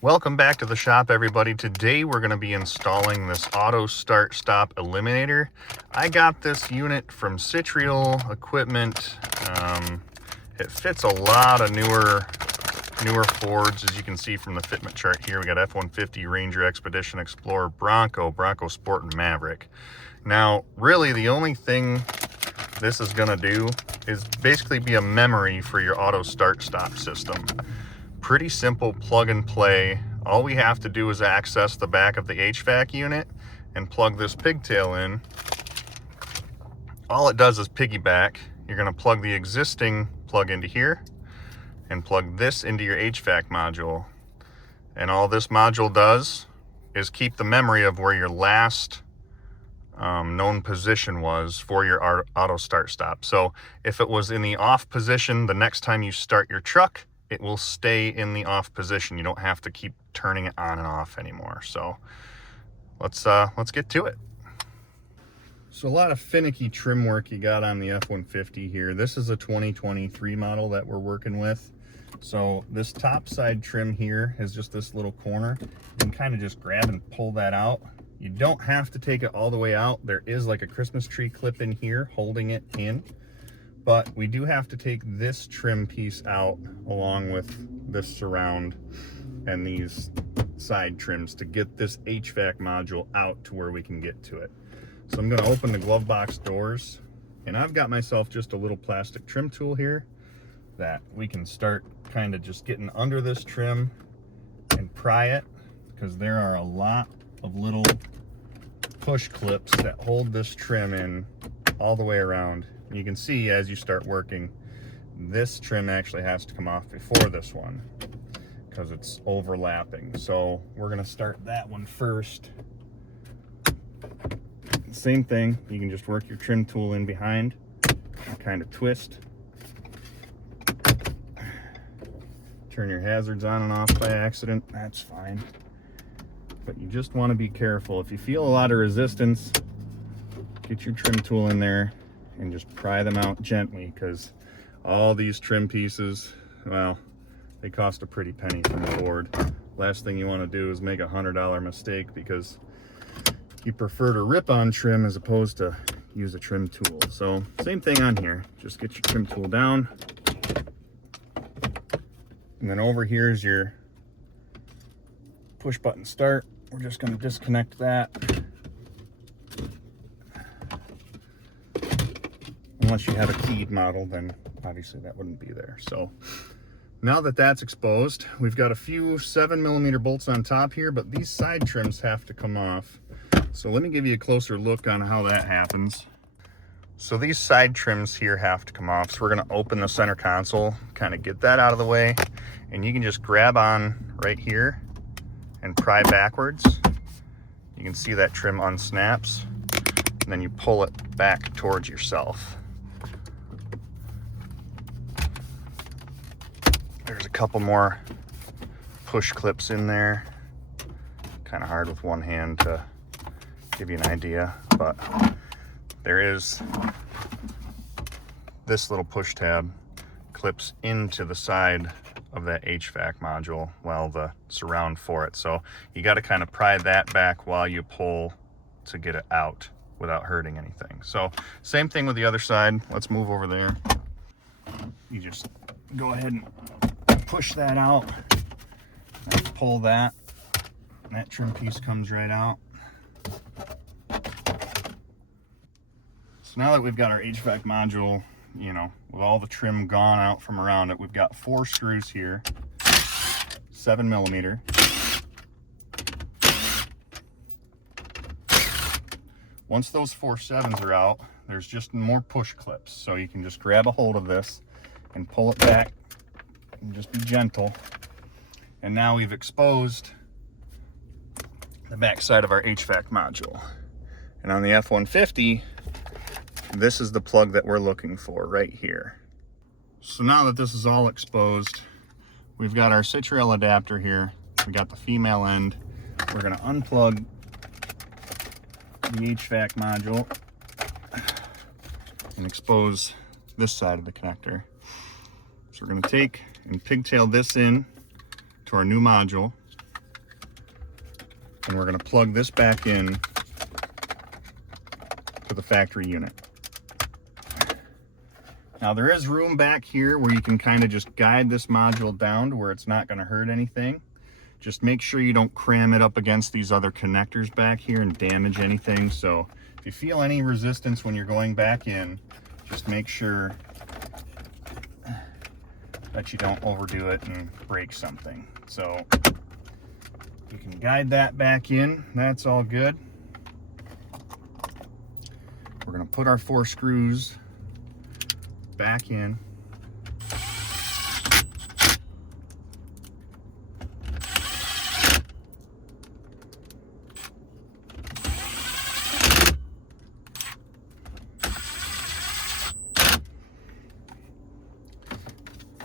Welcome back to the shop, everybody. Today we're going to be installing this auto start stop eliminator. I got this unit from Citreal equipment. It fits a lot of newer Fords, as you can see from the fitment chart here. We got F-150, Ranger, Expedition, Explorer, Bronco Sport, and Maverick. Now, really the only thing this is going to do is basically be a memory for your auto start stop system. Pretty simple plug and play. All we have to do is access the back of the HVAC unit and plug this pigtail in. All it does is piggyback. You're going to plug the existing plug into here and plug this into your HVAC module. And all this module does is keep the memory of where your last known position was for your auto start stop. So if it was in the off position, the next time you start your truck, it will stay in the off position. You don't have to keep turning it on and off anymore. So let's get to it. So a lot of finicky trim work you got on the F-150 here. This is a 2023 model that we're working with. So this top side trim here is just this little corner. You can kind of just grab and pull that out. You don't have to take it all the way out. There is like a Christmas tree clip in here holding it in. But we do have to take this trim piece out along with this surround and these side trims to get this HVAC module out to where we can get to it. So I'm going to open the glove box doors, and I've got myself just a little plastic trim tool here that we can start kind of just getting under this trim and pry it, because there are a lot of little push clips that hold this trim in all the way around. You can see as you start working, this trim actually has to come off before this one because it's overlapping. So we're going to start that one first. Same thing, you can just work your trim tool in behind and kind of twist. Turn your hazards on and off by accident, that's fine. But you just want to be careful. If you feel a lot of resistance, get your trim tool in there and just pry them out gently, because all these trim pieces, well, they cost a pretty penny from Ford. Last thing you want to do is make a $100 mistake because you prefer to rip on trim as opposed to use a trim tool. So same thing on here, just get your trim tool down, and then over here is your push button start. We're just going to disconnect that. Unless you have a keyed model, then obviously that wouldn't be there. So now that that's exposed, we've got a few 7mm bolts on top here, but these side trims have to come off. So let me give you a closer look on how that happens. So these side trims here have to come off. So we're going to open the center console, kind of get that out of the way, and you can just grab on right here and pry backwards. You can see that trim unsnaps, and then you pull it back towards yourself. There's a couple more push clips in there. Kind of hard with one hand to give you an idea, but there is this little push tab clips into the side of that HVAC module, well, the surround for it. So you got to kind of pry that back while you pull to get it out without hurting anything. So same thing with the other side. Let's move over there. You just go ahead and push that out and pull that, and that trim piece comes right out. So now that we've got our HVAC module, you know, with all the trim gone out from around it, we've got 4 screws here, 7mm. Once those 4 7s are out, there's just more push clips. So you can just grab a hold of this and pull it back and just be gentle. And now we've exposed the back side of our HVAC module. And on the F-150, this is the plug that we're looking for right here. So now that this is all exposed, we've got our Citreal adapter here. We got the female end. We're going to unplug the HVAC module and expose this side of the connector. So we're going to take and pigtail this in to our new module. and we're going to plug this back in to the factory unit. Now there is room back here where you can kind of just guide this module down to where it's not going to hurt anything. Just make sure you don't cram it up against these other connectors back here and damage anything. So if you feel any resistance when you're going back in, just make sure that you don't overdo it and break something. So you can guide that back in. That's all good. We're going to put our 4 screws back in.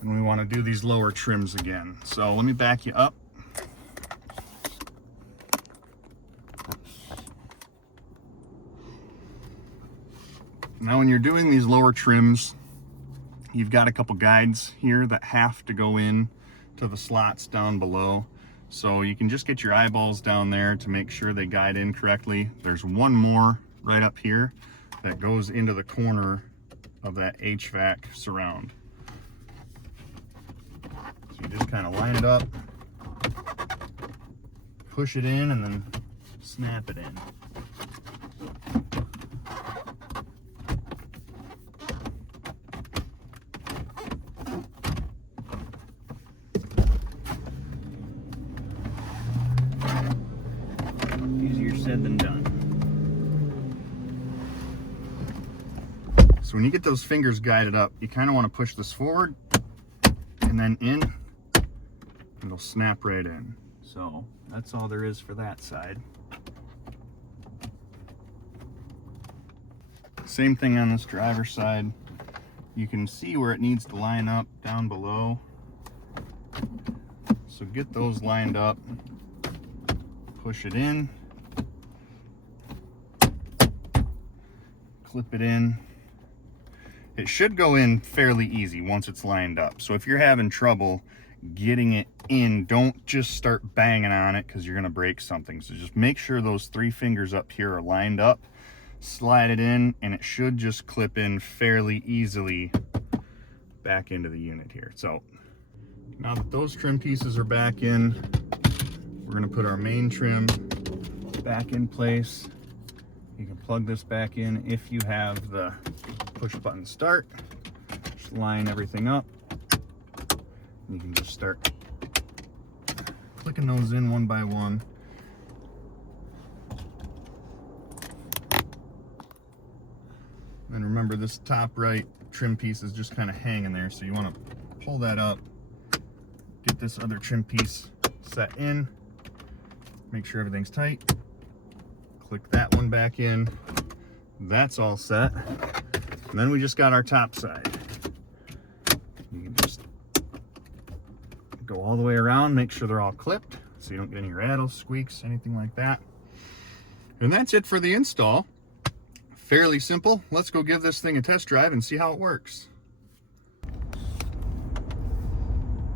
And we want to do these lower trims again. So let me back you up. Now when you're doing these lower trims, you've got a couple guides here that have to go in to the slots down below. So you can just get your eyeballs down there to make sure they guide in correctly. There's one more right up here that goes into the corner of that HVAC surround. So you just kind of line it up, push it in, and then snap it in. Easier said than done. So when you get those fingers guided up, you kind of want to push this forward and then in, and it'll snap right in. So that's all there is for that side. Same thing on this driver's side. You can see where it needs to line up down below. So get those lined up, push it in, clip it in. It should go in fairly easy once it's lined up. So if you're having trouble getting it in, don't just start banging on it because you're going to break something. So just make sure those 3 fingers up here are lined up, slide it in, and it should just clip in fairly easily back into the unit here. So now that those trim pieces are back in, we're going to put our main trim back in place. You can plug this back in if you have the push button start. Just line everything up. You can just start clicking those in one by one. And remember, this top right trim piece is just kind of hanging there, so you want to pull that up, get this other trim piece set in, make sure everything's tight, click that one back in. That's all set. And then we just got our top side. You can just go all the way around, make sure they're all clipped so you don't get any rattles, squeaks, anything like that. And that's it for the install. Fairly simple. Let's go give this thing a test drive and see how it works.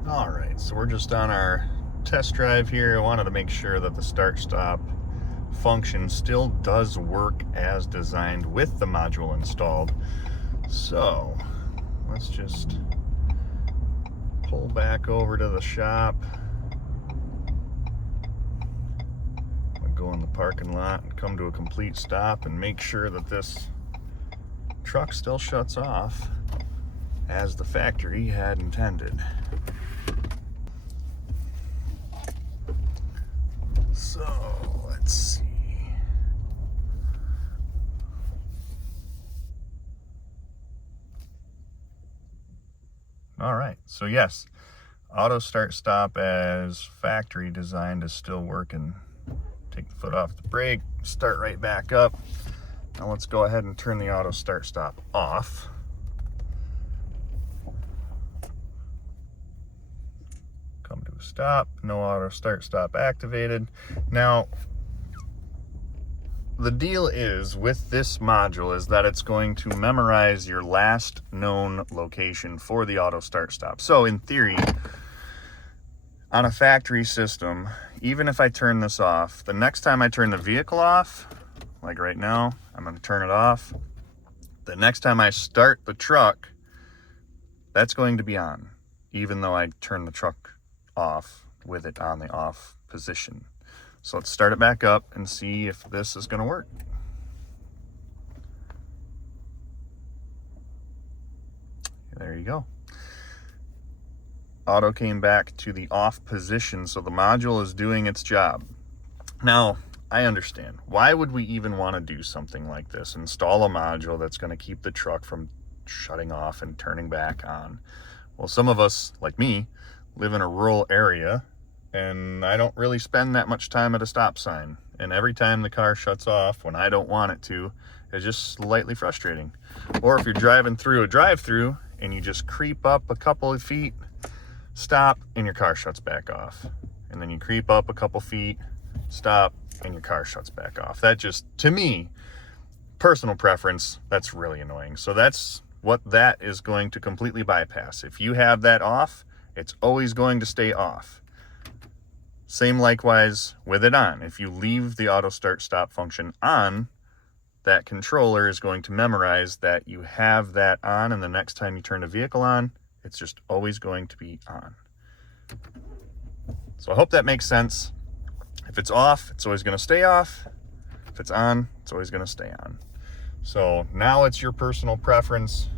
All right, so we're just on our test drive here. I wanted to make sure that the start-stop function still does work as designed with the module installed. So let's just pull back over to the shop. Go in the parking lot and come to a complete stop and make sure that this truck still shuts off as the factory had intended. So let's see. All right, so yes, auto start stop as factory designed is still working. Take the foot off the brake, start right back up. Now let's go ahead and turn the auto start stop off. Come to a stop, no auto start stop activated. Now, the deal is with this module is that it's going to memorize your last known location for the auto start stop. So in theory, On a factory system, even if I turn this off, the next time I turn the vehicle off, like right now, I'm going to turn it off. The next time I start the truck, that's going to be on, even though I turn the truck off with it on the off position. So let's start it back up and see if this is going to work. There you go. Auto came back to the off position, so the module is doing its job. Now, I understand. Why would we even want to do something like this? Install a module that's going to keep the truck from shutting off and turning back on. Well, some of us, like me, live in a rural area, and I don't really spend that much time at a stop sign. And every time the car shuts off when I don't want it to, it's just slightly frustrating. Or if you're driving through a drive-through and you just creep up a couple of feet, stop, and your car shuts back off. And then you creep up a couple feet, stop, and your car shuts back off. That just, to me, personal preference, that's really annoying. So that's what that is going to completely bypass. If you have that off, it's always going to stay off. Same likewise with it on. If you leave the auto start stop function on, that controller is going to memorize that you have that on, and the next time you turn the vehicle on, it's just always going to be on. So I hope that makes sense. If it's off, it's always going to stay off. If it's on, it's always going to stay on. So now it's your personal preference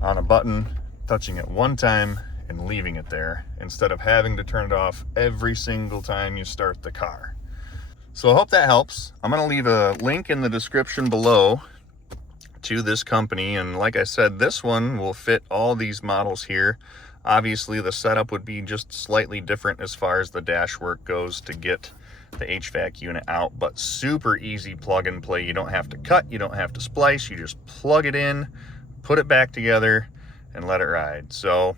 on a button, touching it one time and leaving it there instead of having to turn it off every single time you start the car. So I hope that helps. I'm going to leave a link in the description below to this company, and like I said, this one will fit all these models here. Obviously the setup would be just slightly different as far as the dash work goes to get the HVAC unit out, but super easy plug and play. You don't have to cut, you don't have to splice, you just plug it in, put it back together, and let it ride. So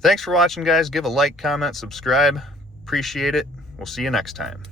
thanks for watching, guys. Give a like, comment, subscribe. Appreciate it. We'll see you next time.